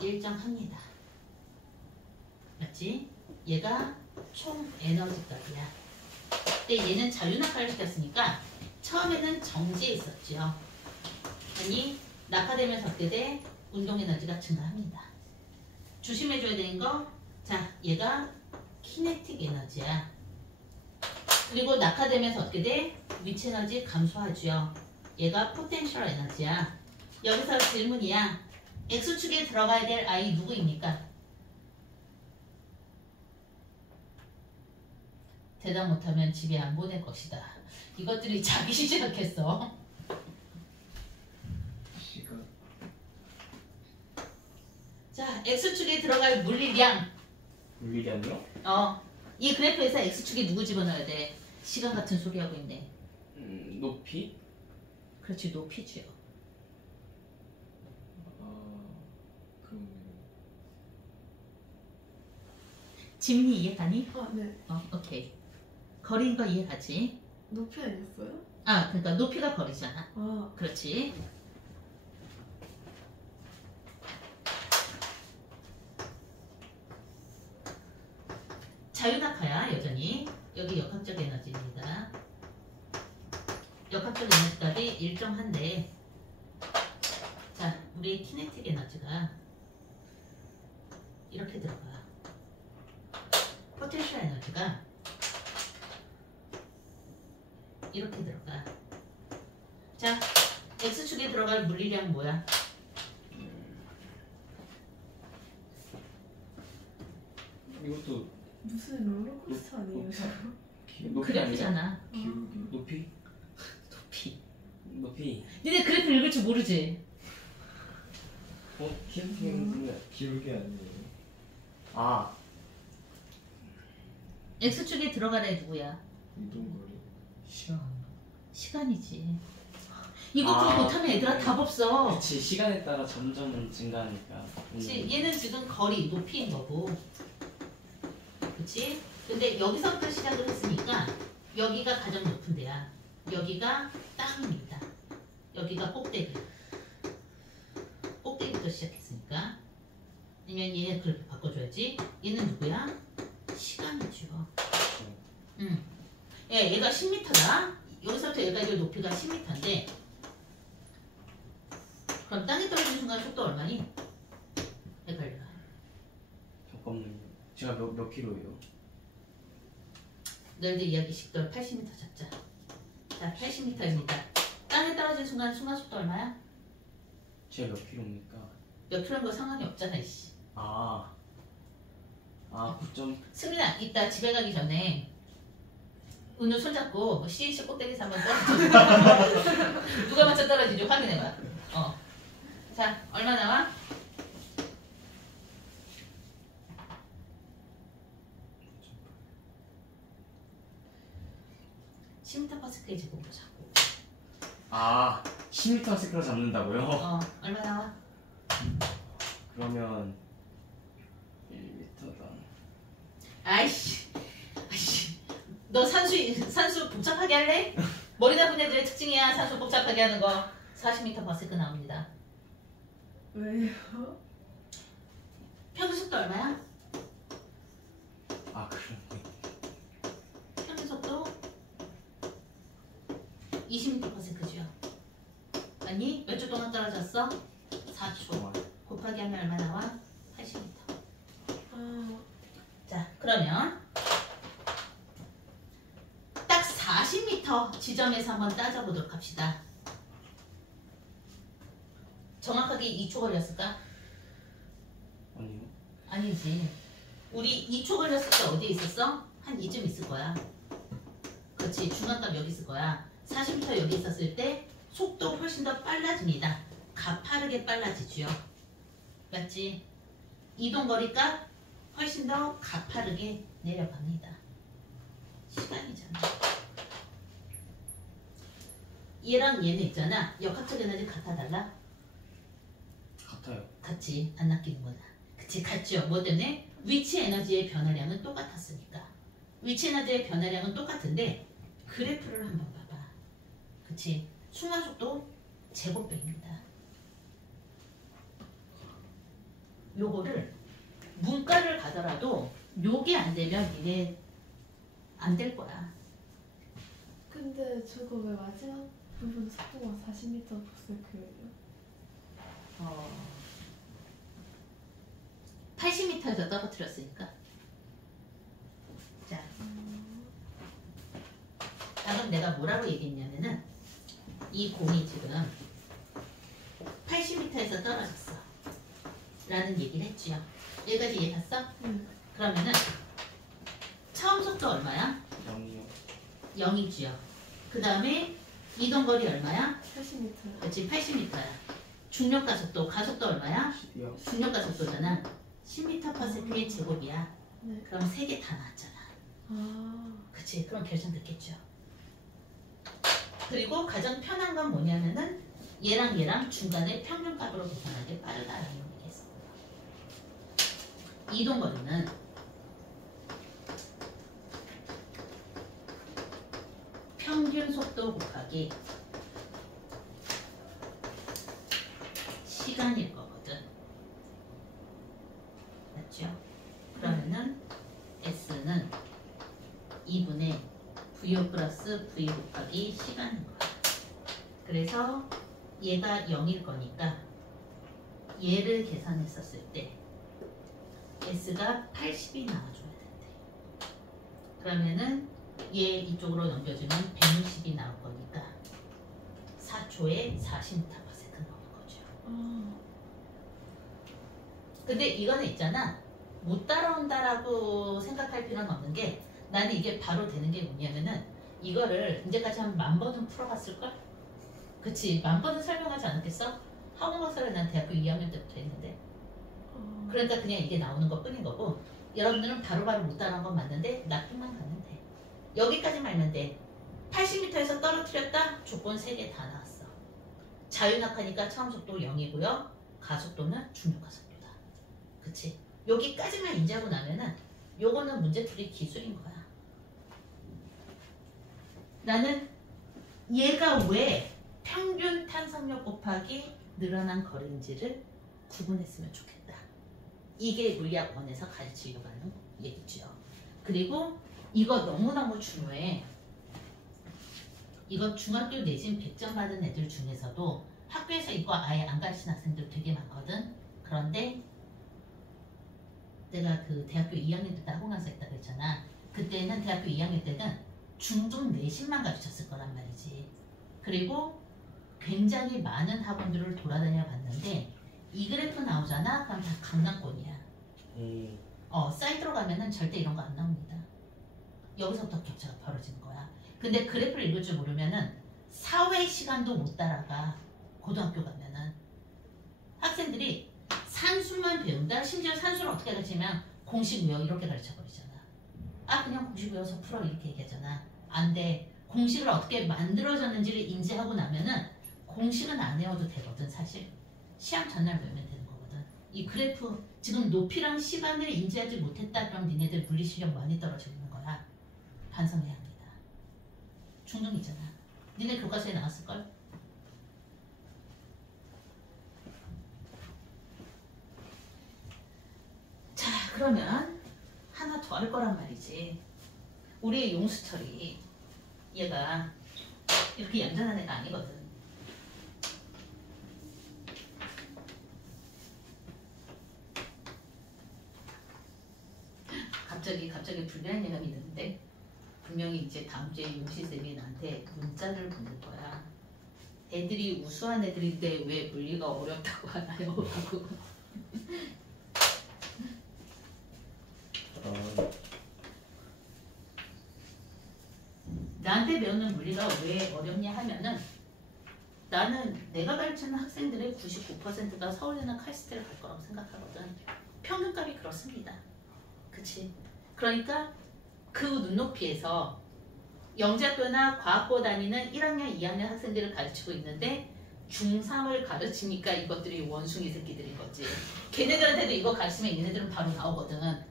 일정합니다. 맞지? 얘가 총 에너지 값이야. 근데 얘는 자유낙하를 시켰으니까 처음에는 정지해 있었죠. 아니 낙하되면서 어떻게 돼? 운동 에너지가 증가합니다. 조심해줘야 되는 거, 자 얘가 키네틱 에너지야. 그리고 낙하되면서 어떻게 돼? 위치 에너지 감소하죠. 얘가 포텐셜 에너지야. 여기서 질문이야. X축에 들어가야 될 아이 누구입니까? 대답 못하면 집에 안 보낼 것이다. 이것들이 자기 시작했어. 시간. 자, X축에 들어갈 물리량. 물리량이요? 이 그래프에서 X축에 누구 집어넣어야 돼? 시간 같은 소리 하고 있네. 높이? 그렇지, 높이죠. 그럼 지민이 이해가니? 아, 네. 오케이. 거리인 거 이해가지? 높이 아니었어요? 그러니까 높이가 거리잖아. 아, 그렇지. 자유낙하야 여전히. 여기 역학적 에너지입니다. 역학적 에너지 값이 일정한데, 자 우리 키네틱 에너지가 이렇게 들어가. 포텐셜 에너지가 이렇게 들어가. 자 X축에 들어갈 물리량 뭐야? 이것도 무슨 롤러코스터 아니에요? 높이 아니야? 그래프잖아. 기울기. 높이? 높이. 높이. 니네 그래프 읽을 줄 모르지? 키우기는 기울기 아니에요. 아, X축에 들어갈 애 누구야? 이동거리. 시간. 시간이지. 이거 좀 아. 못하면 애들아 답 없어. 그치, 시간에 따라 점점 증가하니까. 그치? 얘는 지금 거리, 높이인 거고. 그치? 근데 여기서부터 시작을 했으니까 여기가 가장 높은 데야. 여기가 땅입니다. 여기가 꼭대기. 꼭대기부터 시작했으니까. 아니면 얘 그렇게 바꿔줘야지. 얘는 누구야? 시간이죠. 얘가 10m다. 여기서부터 여기까지 높이가 10m인데, 그럼 땅에 떨어지는 순간 속도 얼마니? 헷갈려. 잠깐만요. 제가 몇 킬로예요? 너희들 이야기식도 80m 잡자. 자, 80m입니다. 땅에 떨어지는 순간 속도 얼마야? 제가 몇 킬로입니까? 몇 킬로인 거 상관이 없잖아, 이씨. 아 9점. 승민아, 이따 집에 가기 전에 은우 손잡고 CAC 꼭대기에서 한번 떨어져. 누가 맞춰 떨어지지 확인해봐. 자, 얼마 나와? (10m/s의 제곱으로 잡고) 10m/s로 잡는다고요? 얼마 나와? 그러면 1m당 아이씨, 너 산수 복잡하게 할래? 머리 나쁜 애들의 특징이야. 산수 복잡하게 하는 거. 40m/s 나옵니다. 왜요? 평균 속도 얼마야? 그러네. 평균 속도 20m/s죠. 아니, 몇 초 동안 떨어졌어? 4초. 곱하기 하면 얼마 나와? 80m. 자, 그러면 딱 40m 지점에서 한번 따져보도록 합시다. 정확하게 2초 걸렸을까? 아니요. 아니지. 우리 2초 걸렸을 때 어디에 있었어? 한 이쯤 있을 거야. 그렇지. 중간값 여기 있을 거야. 40m 여기 있었을 때 속도 훨씬 더 빨라집니다. 가파르게 빨라지죠. 맞지? 이동거리가 훨씬 더 가파르게 내려갑니다. 시간이잖아. 얘랑 얘는 있잖아. 역학적 에너지 같아 달라? 같아요. 같지. 안 낚이는구나. 그치, 같죠. 뭐 때문에? 위치 에너지의 변화량은 똑같았으니까. 위치 에너지의 변화량은 똑같은데 그래프를 한번 봐봐. 그치? 순간속도 제곱배입니다. 요거를 문과를 가더라도 요게 안 되면 니네 안 될 거야. 근데 저거 왜 마지막 부분 속도가 40m/s예요? 80m에서 떨어뜨렸으니까. 자, 방금 내가 뭐라고 얘기했냐면은 이 공이 지금 80m에서 떨어졌어 라는 얘기를 했지요. 여기까지 이해했어? 그러면은 처음 속도 얼마야? 0이요. 0이지요. 그 다음에 이동거리 얼마야? 80m. 그렇지, 80m야. 중력가속도, 가속도 얼마야? 10이요. 중력가속도잖아. 10m/s의 제곱이야. 네. 그럼 3개 다 나왔잖아. 그치? 그럼 결정됐겠죠. 그리고 가장 편한 건 뭐냐면은 얘랑 중간에 평균값으로 계산하는 게 빠르다라는 얘기겠어. 이동거리는 평균 속도 곱하기 시간일 거거든. 맞죠? 그러면은 S는 2분의 VO 플러스 V 곱하기 시간인 거야. 그래서 얘가 0일 거니까 얘를 계산했었을 때 S가 80이 나와줘야 된대. 그러면은 얘 이쪽으로 넘겨주면 160이 나올 거니까 4초에 40m/s 나오는 거죠. 근데 이거는 있잖아. 못 따라온다라고 생각할 필요는 없는 게 나는 이게 바로 되는 게 뭐냐면은 이거를 이제까지 한 10,000번은 풀어봤을걸? 그치? 10,000번은 설명하지 않았겠어? 학원박사를 난 대학교 2학년 때부터 했는데 그러니까 그냥 이게 나오는 것 뿐인 거고 여러분들은 바로바로 못 따라온 건 맞는데 납득만 가면 돼. 여기까지만 알면 돼. 80m에서 떨어뜨렸다? 조건 3개 다 나왔어. 자유낙하니까 처음 속도 0이고요. 가속도는 중력가속도다. 그치? 여기까지만 인지하고 나면은 요거는 문제풀이 기술인 거야. 나는 얘가 왜 평균 탄성력 곱하기 늘어난 거리인지를 구분했으면 좋겠다. 이게 물리학 원에서 가르치려고 하는 얘기죠. 그리고 이거 너무너무 중요해. 이거 중학교 내신 100점 받은 애들 중에서도 학교에서 이거 아예 안 가르치는 학생들 되게 많거든. 그런데 내가 그 대학교 2학년 때 학원 강사 했다 그랬잖아. 그때는 대학교 2학년 때는 중등 내신만 가르쳤을 거란 말이지. 그리고 굉장히 많은 학원들을 돌아다녀 봤는데 이 그래프 나오잖아? 그럼 다 강남권이야. 사이트로 가면은 절대 이런 거 안 나옵니다. 여기서부터 격차가 벌어지는 거야. 근데 그래프를 읽을 줄 모르면은 사회 시간도 못 따라가. 고등학교 가면은 학생들이 산수만 배운다. 심지어 산수를 어떻게 가르치면 공식 외워 이렇게 가르쳐 버리잖아. 아 그냥 공식 외워서 풀어 이렇게 얘기하잖아. 안 돼. 공식을 어떻게 만들어졌는지를 인지하고 나면은 공식은 안 외워도 되거든. 사실 시험 전날 외우면 되는 거거든. 이 그래프 지금 높이랑 시간을 인지하지 못했다. 그럼 니네들 물리 실력 많이 떨어지는 거야. 반성해야 합니다. 중등이잖아. 니네 교과서에 나왔을걸? 자 그러면 하나 더 할 거란 말이지. 우리의 용수철이 얘가 이렇게 얌전한 애가 아니거든. 갑자기 불리한 예감이 드는데 분명히 이제 다음 주에 용시쌤이 나한테 문자를 보낼 거야. 애들이 우수한 애들인데 왜 물리가 어렵다고 하나요? 하고. 나한테 배우는 물리가 왜 어렵냐 하면은 나는 내가 가르치는 학생들의 99%가 서울대나 카이스트를 갈 거라고 생각하거든. 평균값이 그렇습니다. 그치? 그러니까 그 눈높이에서 영재학교나 과학고 다니는 1학년, 2학년 학생들을 가르치고 있는데 중3을 가르치니까 이것들이 원숭이 새끼들인 거지. 걔네들한테도 이거 가르치면 얘네들은 바로 나오거든.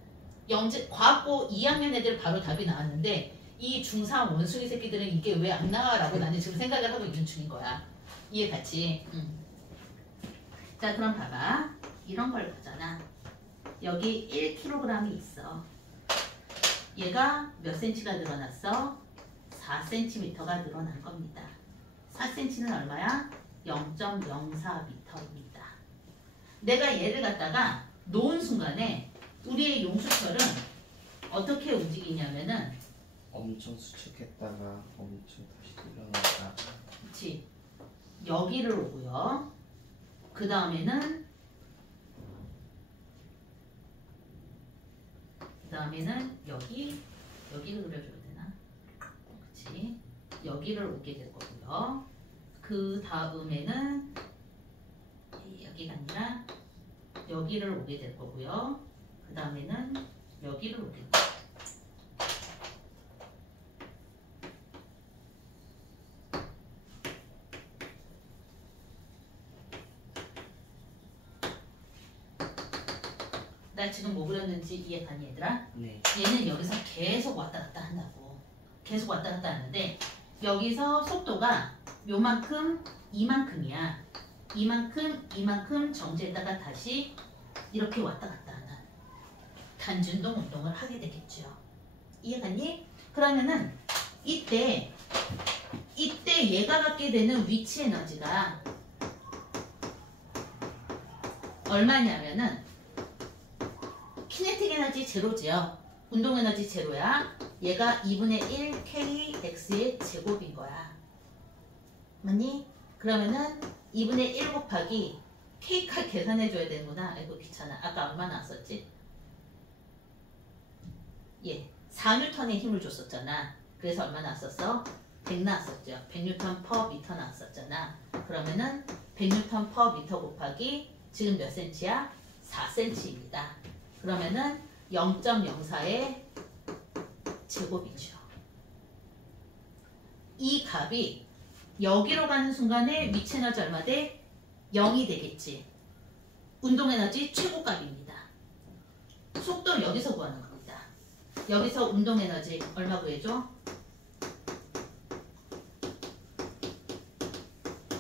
과학고 2학년 애들 바로 답이 나왔는데 이 중3 원숭이 새끼들은 이게 왜 안 나와? 라고 나는 지금 생각을 하고 있는 중인 거야. 이해갔지? 자 그럼 봐봐. 이런 걸 보잖아. 여기 1kg이 있어. 얘가 몇 cm가 늘어났어? 4cm가 늘어난 겁니다. 4cm는 얼마야? 0.04m입니다. 내가 얘를 갖다가 놓은 순간에 우리의 용수철은 어떻게 움직이냐면은 엄청 수축했다가 엄청 다시 늘어났다가. 그치. 여기를 오고요. 그 다음에는 여기를 그려줘야 되나? 그치. 여기를 오게 될 거고요. 그 다음에는 여기가 아니라 여기를 오게 될 거고요. 그 다음에는 여기를 오게 될 거고요. 나 지금 뭐 그렸는지 이해가니 얘들아? 네. 얘는 여기서 계속 왔다 갔다 한다고. 계속 왔다 갔다 하는데 여기서 속도가 요만큼 이만큼이야. 이만큼 정지에다가 다시 이렇게 왔다 갔다 하는 단준동 운동을 하게 되겠죠. 이해가니? 그러면은 이때 얘가 갖게 되는 위치 에너지가 얼마냐면은 키네틱 에너지 제로지요. 운동 에너지 제로야. 얘가 2분의 1 kx의 제곱인 거야. 맞니? 그러면은 2분의 1 곱하기 k값 계산해줘야 되는구나. 아이고 귀찮아. 아까 얼마 나왔었지? 예, 4N의 힘을 줬었잖아. 그래서 얼마 나왔었어? 100 나왔었죠. 100N per 미터 나왔었잖아. 그러면은 100N per 미터 곱하기 지금 몇 cm야? 4cm입니다. 그러면은 0.04의 제곱이죠. 이 값이 여기로 가는 순간에 위치 에너지 얼마 돼? 0이 되겠지. 운동 에너지 최고값입니다. 속도를 여기서 구하는 겁니다. 여기서 운동 에너지 얼마 구해줘?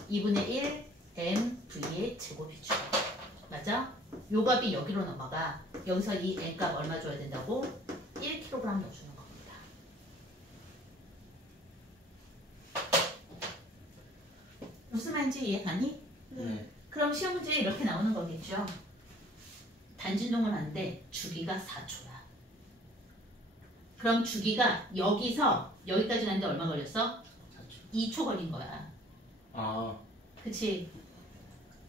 2분의 1 mv의 제곱이죠. 맞아? 요 값이 여기로 넘어가. 여기서 이 n값 얼마 줘야 된다고? 1kg 넣어주는 겁니다. 무슨 말인지 이해가니? 네. 그럼 시험 문제에 이렇게 나오는 거겠죠. 단진동을 하는데 주기가 4초야. 그럼 주기가 여기서 여기까지 가는데 얼마 걸렸어? 2초 걸린 거야. 아, 그치?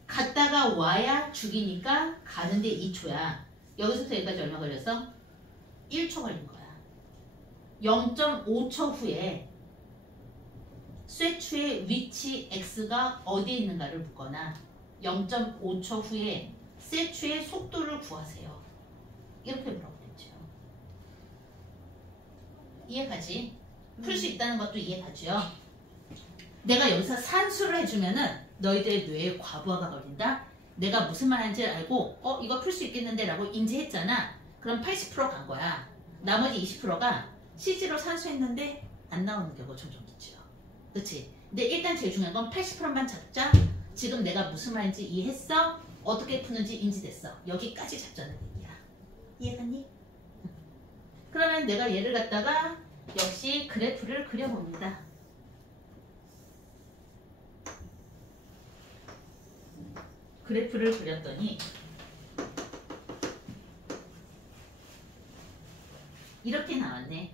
갔다가 와야 주기니까 가는데 2초야. 여기서부터 여기까지 얼마 걸렸어? 1초 걸린 거야. 0.5초 후에 쇠추의 위치 x가 어디에 있는가를 묻거나 0.5초 후에 쇠추의 속도를 구하세요. 이렇게 물어보겠죠. 이해가지? 풀 수 있다는 것도 이해가죠? 내가 여기서 산수를 해주면은 너희들의 뇌에 과부하가 걸린다? 내가 무슨 말 하는지 알고 이거 풀 수 있겠는데 라고 인지했잖아. 그럼 80%간 거야. 나머지 20%가 CG로 산수했는데 안 나오는 경우가 종종 있죠. 그치? 근데 일단 제일 중요한 건 80%만 잡자. 지금 내가 무슨 말인지 이해했어? 어떻게 푸는지 인지됐어. 여기까지 잡자는 얘기야. 이해갔니? 그러면 내가 얘를 갖다가 역시 그래프를 그려봅니다. 그래프를 그렸더니 이렇게 나왔네.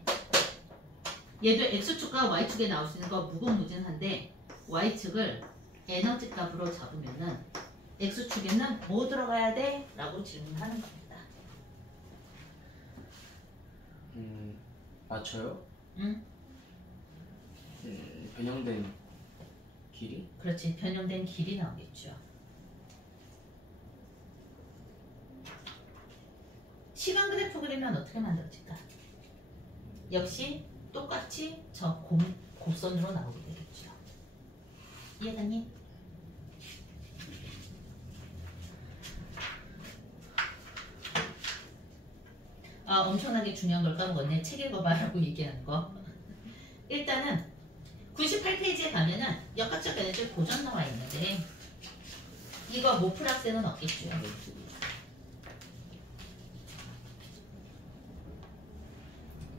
얘도 X축과 Y축에 나올 수 있는 거 무궁무진한데 Y축을 에너지 값으로 잡으면은 X축에는 뭐 들어가야 돼? 라고 질문하는 겁니다. 맞춰요? 응? 변형된 길이? 그렇지. 변형된 길이 나오겠죠. 시간 그래프 그리면 어떻게 만들어질까? 역시 똑같이 저 곡선으로 나오게 되겠죠. 이해갔니? 아, 엄청나게 중요한 걸 까먹었네. 책 읽어봐라고 얘기하는 거. 일단은 98페이지에 가면은 역학적 에너지 보전 나와 있는데 이거 못 풀 학생은 없겠죠.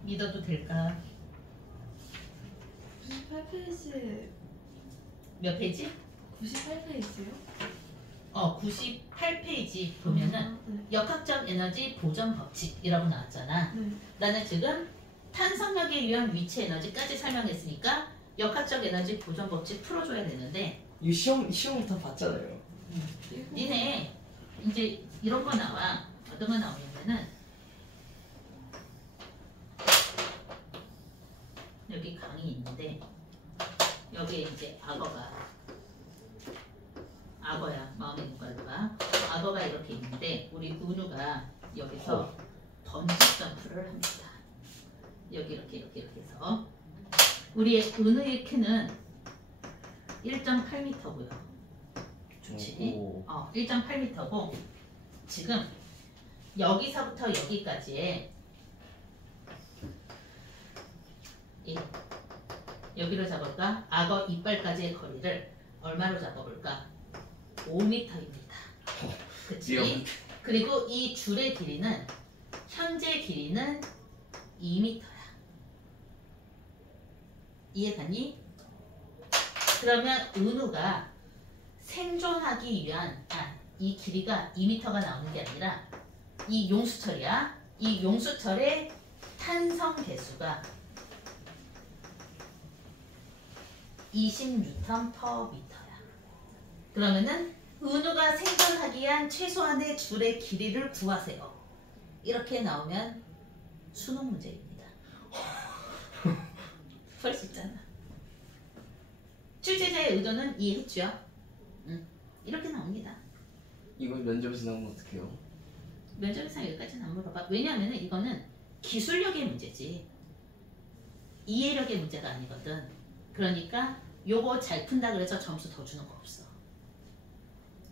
믿어도 될까? 98페이지. 몇 페이지? 98페이지요? 98페이지 보면은 네. 역학적 에너지 보전 법칙이라고 나왔잖아. 네. 나는 지금 탄성력에 의한 위치 에너지까지 설명했으니까 역학적 에너지 보전 법칙 풀어줘야 되는데 이거 시험 다 봤잖아요. 니네 이제 이런 거 나와. 어떤 거 나오냐면은 여기 강이 있는데 여기에 이제 악어야. 마음의 눈깔과 악어가 이렇게 있는데 우리 은우가 여기서 번지 점프를 합니다. 여기 이렇게 해서 우리의 은우의 키는 1.8m고요. 좋지? 1.8m고 지금 여기서부터 여기까지의 여기로 잡을까? 악어 이빨까지의 거리를 얼마로 잡아볼까? 5m입니다. 그치? 그리고 이 줄의 길이는 현재 길이는 2m야. 이해갔니? 그러면 은우가 생존하기 위한 이 길이가 2m가 나오는 게 아니라 이 용수철이야. 이 용수철의 탄성 개수가 20N/m야. 그러면은 은우가 생존하기 위한 최소한의 줄의 길이를 구하세요. 이렇게 나오면 수능 문제입니다. 풀 수 있잖아. 출제자의 의도는 이해했죠? 이렇게 나옵니다. 이거 면접에서 나오면 어떡해요? 면접에서 여기까지는 안 물어봐. 왜냐하면 이거는 기술력의 문제지 이해력의 문제가 아니거든. 그러니까 요거 잘 푼다 그래서 점수 더 주는 거 없어.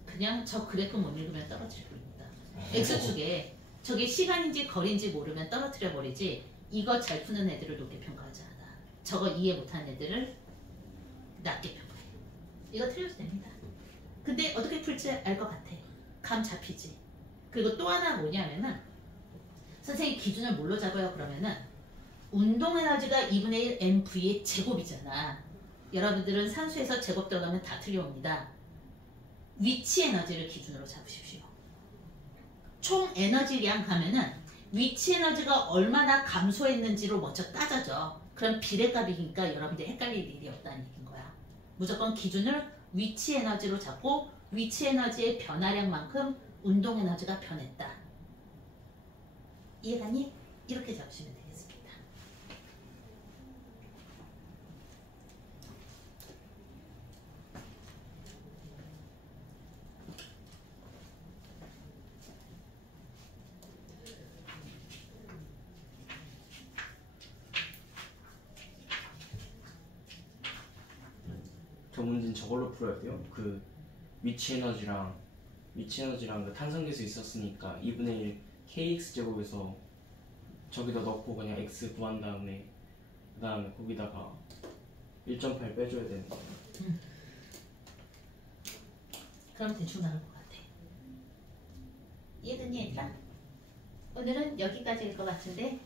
그냥 저 그래프 못 읽으면 떨어질 뿐입니다. X축에 저게 시간인지 거리인지 모르면 떨어뜨려 버리지 이거 잘 푸는 애들을 높게 평가하지 않아. 저거 이해 못하는 애들을 낮게 평가해. 이거 틀려도 됩니다. 근데 어떻게 풀지 알 것 같아. 감 잡히지. 그리고 또 하나 뭐냐면은 선생님 기준을 뭘로 잡아요? 그러면은 운동 에너지가 2분의 1 mv의 제곱이잖아. 여러분들은 산수에서 제곱 들어가면 다 틀려옵니다. 위치 에너지를 기준으로 잡으십시오. 총 에너지량 하면은 위치 에너지가 얼마나 감소했는지로 먼저 따져져. 그럼 비례값이니까 여러분들이 헷갈릴 일이 없다는 얘기인 거야. 무조건 기준을 위치 에너지로 잡고 위치 에너지의 변화량만큼 운동 에너지가 변했다. 이해가니? 이렇게 잡으시면 되겠습니다. 저 문제는 저걸로 풀어야 돼요. 그 위치 에너지랑 그 탄성계수 있었으니까 2분의 1 kx 제곱에서 저기다 넣고 그냥 x 구한 다음에 그 다음에 거기다가 1.8 빼줘야 되는 거예요. 그럼 대충 나올 것 같아. 이해됐니 얘들아? 오늘은 여기까지일 것 같은데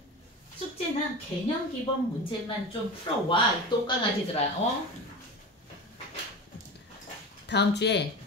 숙제는 개념 기본 문제만 좀 풀어와 이 똥강아지들아. 다음 주에